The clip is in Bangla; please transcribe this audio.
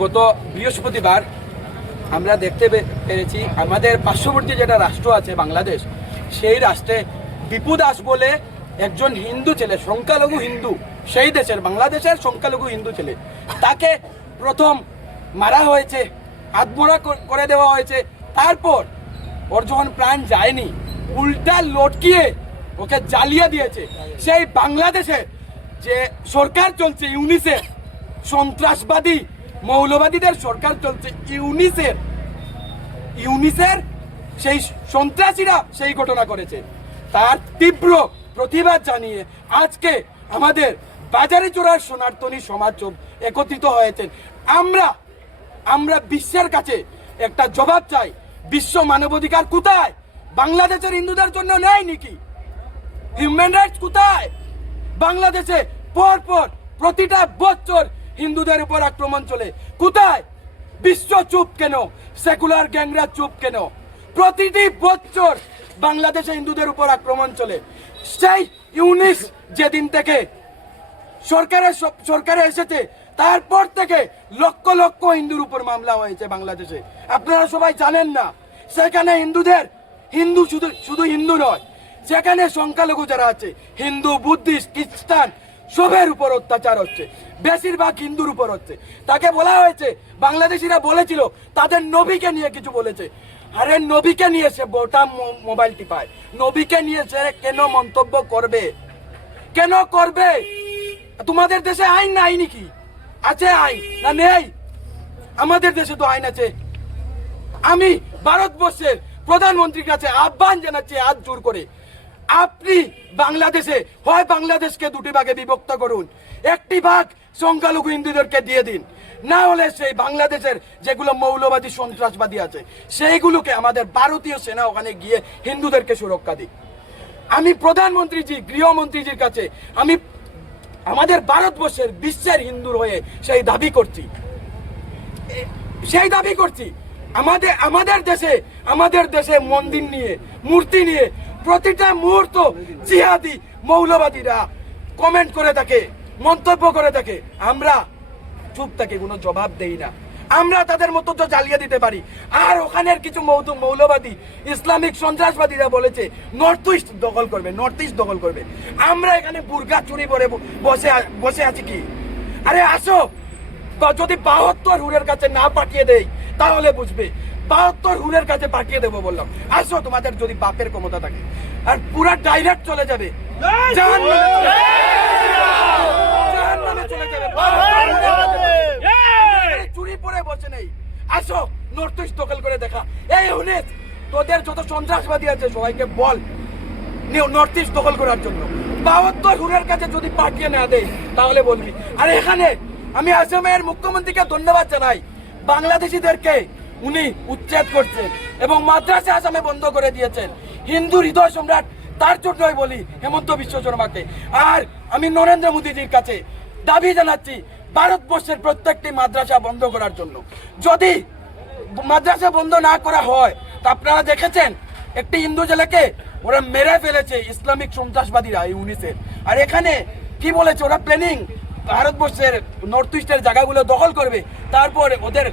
গত বৃহস্পতিবার আমরা দেখতে পেরেছি, আমাদের পার্শ্ববর্তী যেটা রাষ্ট্র আছে বাংলাদেশ, সেই রাষ্ট্রে বিপু দাস বলে একজন হিন্দু ছেলে, সংখ্যালঘু হিন্দু, সেই দেশের বাংলাদেশের সংখ্যালঘু হিন্দু ছেলে। তাকে প্রথম মারা হয়েছে আত্মরা করে দেওয়া হয়েছে, তারপর ওর যখন প্রাণ যায়নি। উল্টা লটকিয়ে ওকে জ্বালিয়ে দিয়েছে। সেই বাংলাদেশে যে সরকার চলছে ইউনিসেফ, সন্ত্রাসবাদী, মৌলবাদীদের সরকার চলছে ইউনিসের ইউনিসের সেই সন্ত্রাসীরা সেই ঘটনা করেছে। তার তীব্র প্রতিবাদ জানিয়ে আজকে আমাদের বাজারে চোরার সোনার্তনী সমাজ একত্রিত হয়েছেন। আমরা আমরা বিশ্বের কাছে একটা জবাব চাই। বিশ্ব মানবাধিকার কোথায়? বাংলাদেশের হিন্দুদের জন্য নেই নাকি? হিউম্যান রাইটস কোথায়? বাংলাদেশে পর পর প্রতিটা বছর হিন্দুদের উপর আক্রমণ চলে। কোথায়? বিশ্ব চুপ কেন? সেকুলার গ্যাংরা চুপ কেন? প্রতিটি বছর বাংলাদেশে হিন্দুদের উপর আক্রমণ চলে। সেই ইউনিস যেদিন থেকে সরকারের সরকারে এসেছে, তারপর থেকে লক্ষ লক্ষ হিন্দুর উপর মামলা হয়েছে বাংলাদেশে। আপনারা সবাই জানেন না, সেখানে হিন্দুদের হিন্দু শুধু শুধু হিন্দু নয়, যেখানে সংখ্যালঘু যারা আছে, হিন্দু, বুদ্ধিস্ট, খ্রিস্টান, সবের উপর অত্যাচার হচ্ছে, বেশিরভাগ হিন্দুর উপর হচ্ছে। তাকে বলা হয়েছে, বাংলাদেশিরা বলেছিল, তাদের নবীকে নিয়ে কিছু বলেছে। আরে নবীকে নিয়ে সে বোটা মোবাইল টিপায়। নবীকে নিয়ে সে কেন মন্তব্য করবে? কেন করবে? তোমাদের দেশে আইন না নাই নাকি? আছে আইন, না নেই? আমাদের দেশে তো আইন আছে। আমি ভারতবর্ষের প্রধানমন্ত্রীর কাছে আহ্বান জানাচ্ছি হাত জোর করে। আপনি বাংলাদেশে, হয় বাংলাদেশকে দুটি ভাগে বিভক্ত করুন। একটি ভাগ সংখ্যালঘু হিন্দুদেরকে দিয়ে দিন। না হলে সেই বাংলাদেশের যেগুলো মৌলবাদী, সন্ত্রাসবাদী আছে, সেইগুলোকে আমাদের ভারতীয় সেনা ওখানে গিয়ে হিন্দুদেরকে সুরক্ষা দিক। আমি প্রধানমন্ত্রীজি, গৃহমন্ত্রীজির কাছে, আমি আমাদের ভারতবর্ষের বিশ্বের হিন্দুর হয়ে সেই দাবি করছি। সেই দাবি করছি। আমাদের আমাদের দেশে আমাদের দেশে মন্দির নিয়ে, মূর্তি নিয়ে প্রতিটা মুহূর্ত জিহাদি মৌলবাদীরা কমেন্ট করে থাকে, মন্তব্য করে থাকে। আমরা চুপ থাকি, কোনো জবাব দেই না। আমরা তাদের মতো তো জ্বালিয়ে দিতে পারি। আর ওখানের কিছু মৌলবাদী, ইসলামিক সন্ত্রাসবাদীরা বলেছে নর্থ ইস্ট দখল করবে নর্থ ইস্ট দখল করবে। আমরা এখানে বুর্গা চুরি ব- বসে বসে আছি কি? আরে আসো যদি বাহাত্তর হুরের কাছে না পাঠিয়ে দেই তাহলে বুঝবে। বাহাত্তর হুরের কাছে পাঠিয়ে দেবো বললাম। আসো তোমাদের যদি বাপের ক্ষমতা থাকে। আর পুরা ডাইরেক্ট চলে যাবে। চুরি পরে বসে নেই। আসো নর্থ ইস্ট দখল করে দেখা। এই হুনেস তোদের যত সন্ত্রাসবাদী আছে সবাইকে বল। নর্থ ইস্ট দখল করার জন্য। বাহাত্তর হুরের কাছে যদি পাঠিয়ে না দেয় তাহলে বলবি। আর এখানে আমি আসামের মুখ্যমন্ত্রীকে ধন্যবাদ জানাই। বাংলাদেশিদেরকে উনি উচ্ছেদ করছেন এবং মাদ্রাসা আসামে বন্ধ করে দিয়েছেন। হিন্দু হৃদয় সম্রাট, তার জন্যই বলি হেমন্ত বিশ্ব শর্মাকে। আর আমি নরেন্দ্র মোদীজির কাছে দাবি জানাচ্ছি, ভারতবর্ষের প্রত্যেকটি মাদ্রাসা বন্ধ করার জন্য। যদি মাদ্রাসা বন্ধ না করা হয়, তা আপনারা দেখেছেন? একটি হিন্দু ছেলেকে ওরা মেরে ফেলেছে, ইসলামিক সন্ত্রাসবাদীরা ইউনিসেফ আর এখানে কি বলেছে ওরা? প্ল্যানিং ভারতবর্ষের নর্থ ইস্টের জায়গাগুলো দখল করবে তারপর ওদের